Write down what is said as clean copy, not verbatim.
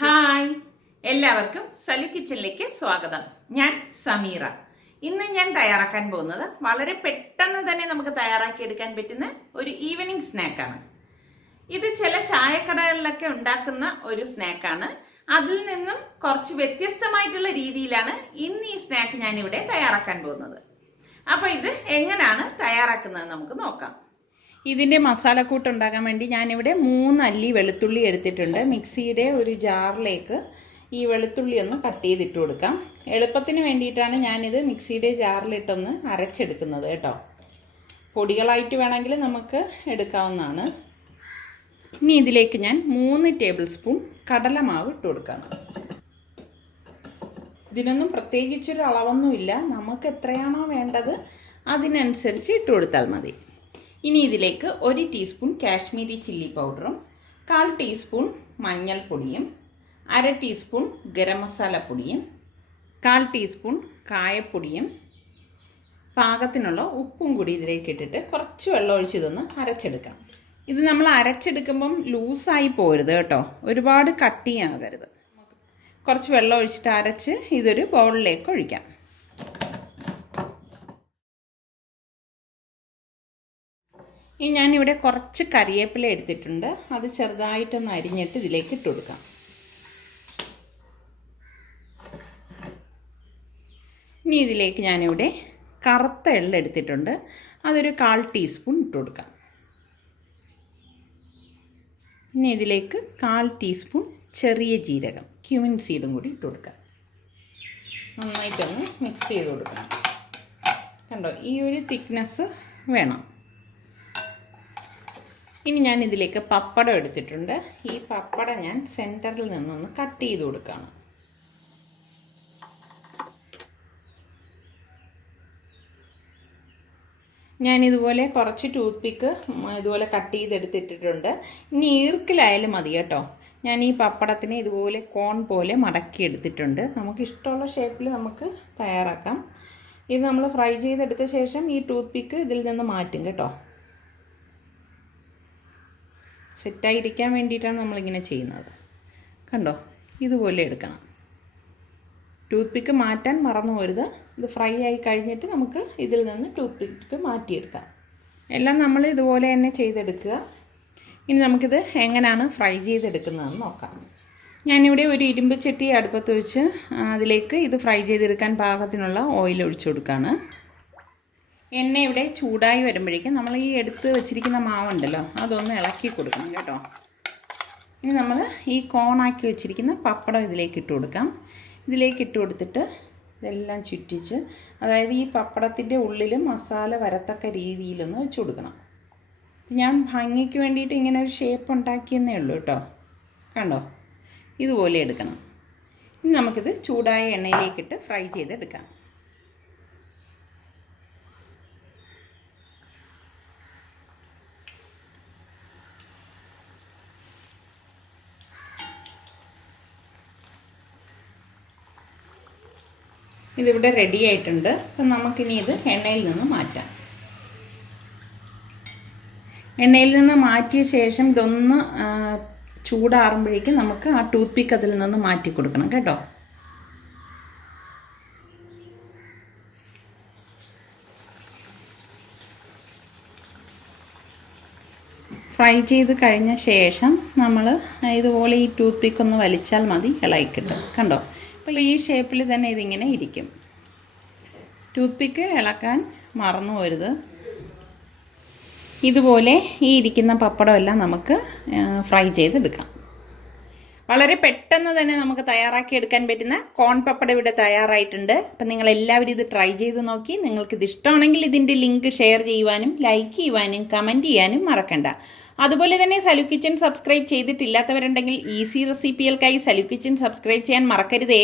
Hi, എല്ലാവർക്കും സലു കിച്ചണിലേക്ക് സ്വാഗതം. ഞാൻ സമീറ. ഇന്ന് ഞാൻ തയ്യാറാക്കാൻ പോകുന്നത് വളരെ പെട്ടെന്ന് തന്നെ നമുക്ക് തയ്യാറാക്കിയെടുക്കാൻ പറ്റുന്ന ഒരു ഈവനിങ് സ്നാക്കാണ്. ഇത് ചില ചായക്കടകളിലൊക്കെ ഉണ്ടാക്കുന്ന ഒരു സ്നാക്കാണ്. അതിൽ നിന്നും കുറച്ച് വ്യത്യസ്തമായിട്ടുള്ള രീതിയിലാണ് ഇന്ന് ഈ സ്നാക്ക് ഞാൻ ഇവിടെ തയ്യാറാക്കാൻ പോകുന്നത്. അപ്പൊ ഇത് എങ്ങനെയാണ് തയ്യാറാക്കുന്നത് നമുക്ക് നോക്കാം. ഇതിൻ്റെ മസാലക്കൂട്ട് ഉണ്ടാക്കാൻ വേണ്ടി ഞാനിവിടെ 3 അല്ലി വെളുത്തുള്ളി എടുത്തിട്ടുണ്ട്. മിക്സിയുടെ ഒരു ജാറിലേക്ക് ഈ വെളുത്തുള്ളി ഒന്ന് കട്ട് ചെയ്തിട്ട് കൊടുക്കാം. എളുപ്പത്തിന് വേണ്ടിയിട്ടാണ് ഞാനിത് മിക്സിയുടെ ജാറിലിട്ടൊന്ന് അരച്ചെടുക്കുന്നത് കേട്ടോ. പൊടികളായിട്ട് വേണമെങ്കിൽ നമുക്ക് എടുക്കാവുന്നതാണ്. ഇനി ഇതിലേക്ക് ഞാൻ 3 ടേബിൾ സ്പൂൺ കടലമാവ് ഇട്ട് കൊടുക്കാം. ഇതിനൊന്നും പ്രത്യേകിച്ചൊരു അളവൊന്നുമില്ല, നമുക്ക് എത്രയാണോ വേണ്ടത് അതിനനുസരിച്ച് ഇട്ട് കൊടുത്താൽ മതി. ഇനി ഇതിലേക്ക് 1 ടീസ്പൂൺ കാശ്മീരി ചില്ലി പൗഡറും 1/4 ടീസ്പൂൺ മഞ്ഞൾപ്പൊടിയും 1/2 ടീസ്പൂൺ ഗരം മസാല പൊടിയും 1/4 ടീസ്പൂൺ കായപ്പൊടിയും പാകത്തിനുള്ള ഉപ്പും കൂടി ഇതിലേക്ക് ഇട്ടിട്ട് കുറച്ച് വെള്ളം ഒഴിച്ച് ഇതൊന്ന് അരച്ചെടുക്കാം. ഇത് നമ്മൾ അരച്ചെടുക്കുമ്പം ലൂസായി പോരുത് കേട്ടോ, ഒരുപാട് കട്ടിയാകരുത്. കുറച്ച് വെള്ളം ഒഴിച്ചിട്ട് അരച്ച് ഇതൊരു ബൗളിലേക്ക് ഒഴിക്കാം. ഇനി ഞാനിവിടെ കുറച്ച് കറിവേപ്പില എടുത്തിട്ടുണ്ട്, അത് ചെറുതായിട്ടൊന്ന് അരിഞ്ഞിട്ട് ഇതിലേക്ക് ഇട്ട് കൊടുക്കാം. ഇനി ഇതിലേക്ക് ഞാനിവിടെ കറുത്ത എള്ള് എടുത്തിട്ടുണ്ട്, അതൊരു 1/4 ടീസ്പൂൺ ഇട്ട് കൊടുക്കാം. ഇനി ഇതിലേക്ക് 1/4 ടീസ്പൂൺ ചെറിയ ജീരകം ക്യുമിൻ സീഡും കൂടി ഇട്ട് കൊടുക്കാം. നന്നായിട്ടൊന്ന് മിക്സ് ചെയ്ത് കൊടുക്കണം. കണ്ടോ, ഈ ഒരു തിക്നെസ് വേണം. ഇനി ഞാൻ ഇതിലേക്ക് പപ്പടം എടുത്തിട്ടുണ്ട്. ഈ പപ്പടം ഞാൻ സെൻറ്ററിൽ നിന്നൊന്ന് കട്ട് ചെയ്ത് കൊടുക്കുകയാണ്. ഞാനിതുപോലെ കുറച്ച് ടൂത്ത് പിക്ക് ഇതുപോലെ കട്ട് ചെയ്തെടുത്തിട്ടിട്ടുണ്ട്. ഇനി ഈർക്കിലായാലും മതി കേട്ടോ. ഞാൻ ഈ പപ്പടത്തിനെ ഇതുപോലെ കോൺ പോലെ മടക്കി എടുത്തിട്ടുണ്ട്. നമുക്ക് ഇഷ്ടമുള്ള ഷേപ്പിൽ നമുക്ക് തയ്യാറാക്കാം. ഇത് നമ്മൾ ഫ്രൈ ചെയ്തെടുത്ത ശേഷം ഈ ടൂത്ത് പിക്ക് ഇതിൽ നിന്ന് മാറ്റും കേട്ടോ. സെറ്റായിരിക്കാൻ വേണ്ടിയിട്ടാണ് നമ്മളിങ്ങനെ ചെയ്യുന്നത്. കണ്ടോ, ഇതുപോലെ എടുക്കണം. ടൂത്ത് പിക്ക് മാറ്റാൻ മറന്നു പോരുത്. ഇത് ഫ്രൈ ആയി കഴിഞ്ഞിട്ട് നമുക്ക് ഇതിൽ നിന്ന് ടൂത്ത് പിക്ക് മാറ്റിയെടുക്കാം. എല്ലാം നമ്മൾ ഇതുപോലെ തന്നെ ചെയ്തെടുക്കുക. ഇനി നമുക്കിത് എങ്ങനെയാണ് ഫ്രൈ ചെയ്തെടുക്കുന്നതെന്ന് നോക്കാം. ഞാനിവിടെ ഒരു ഇരുമ്പ് ചട്ടി അടുപ്പത്ത് വെച്ച് അതിലേക്ക് ഇത് ഫ്രൈ ചെയ്തെടുക്കാൻ പാകത്തിനുള്ള ഓയിൽ ഒഴിച്ചു കൊടുക്കുകയാണ്. എണ്ണ ഇവിടെ ചൂടായി വരുമ്പോഴേക്കും നമ്മൾ ഈ എടുത്ത് വെച്ചിരിക്കുന്ന മാവുണ്ടല്ലോ അതൊന്ന് ഇളക്കി കൊടുക്കണം കേട്ടോ. ഇനി നമ്മൾ ഈ കോണാക്കി വെച്ചിരിക്കുന്ന പപ്പടം ഇതിലേക്ക് ഇട്ട് കൊടുക്കാം. ഇതിലേക്ക് ഇട്ട് കൊടുത്തിട്ട് ഇതെല്ലാം ചുറ്റിച്ച്, അതായത് ഈ പപ്പടത്തിൻ്റെ ഉള്ളിൽ മസാല വരത്തക്ക രീതിയിലൊന്ന് വെച്ച് കൊടുക്കണം. ഞാൻ ഭംഗിക്ക് വേണ്ടിയിട്ട് ഇങ്ങനെ ഒരു ഷേപ്പ് ഉണ്ടാക്കിയെന്നേ ഉള്ളൂ കേട്ടോ. കണ്ടോ, ഇതുപോലെ എടുക്കണം. ഇനി നമുക്കിത് ചൂടായ എണ്ണയിലേക്കിട്ട് ഫ്രൈ ചെയ്തെടുക്കാം. ഇതിവിടെ റെഡി ആയിട്ടുണ്ട്. അപ്പം നമുക്കിനി ഇത് എണ്ണയിൽ നിന്ന് മാറ്റാം. എണ്ണയിൽ നിന്ന് മാറ്റിയ ശേഷം ഇതൊന്ന് ചൂടാറുമ്പോഴേക്കും നമുക്ക് ആ ടൂത്ത് പിക്ക് അതിൽ നിന്ന് മാറ്റി കൊടുക്കണം കേട്ടോ. ഫ്രൈ ചെയ്ത് കഴിഞ്ഞ ശേഷം നമ്മൾ ഇതുപോലെ ഈ ടൂത്ത് പിക്ക് ഒന്ന് വലിച്ചാൽ മതി, ഇളകി കിട്ടും. കണ്ടോ, അപ്പോൾ ഈ ഷേപ്പിൽ തന്നെ ഇതിങ്ങനെ ഇരിക്കും. ടൂത്ത് പിക്ക് ഇളക്കാൻ മറന്നു പോരുത്. ഇതുപോലെ ഈ ഇരിക്കുന്ന പപ്പടമെല്ലാം നമുക്ക് ഫ്രൈ ചെയ്തെടുക്കാം. വളരെ പെട്ടെന്ന് തന്നെ നമുക്ക് തയ്യാറാക്കിയെടുക്കാൻ പറ്റുന്ന കോൺ പപ്പടം ഇവിടെ തയ്യാറായിട്ടുണ്ട്. അപ്പം നിങ്ങളെല്ലാവരും ഇത് ട്രൈ ചെയ്ത് നോക്കി. നിങ്ങൾക്കിത് ഇഷ്ടമാണെങ്കിൽ ഇതിൻ്റെ ലിങ്ക് ഷെയർ ചെയ്യുവാനും ലൈക്ക് ചെയ്യുവാനും കമൻറ്റ് ചെയ്യാനും മറക്കണ്ട. അതുപോലെ തന്നെ സലു കിച്ചൻ സബ്സ്ക്രൈബ് ചെയ്തിട്ടില്ലാത്തവരുണ്ടെങ്കിൽ ഈസി റെസിപ്പികൾക്കായി സലു കിച്ചൻ സബ്സ്ക്രൈബ് ചെയ്യാൻ മറക്കരുതേ.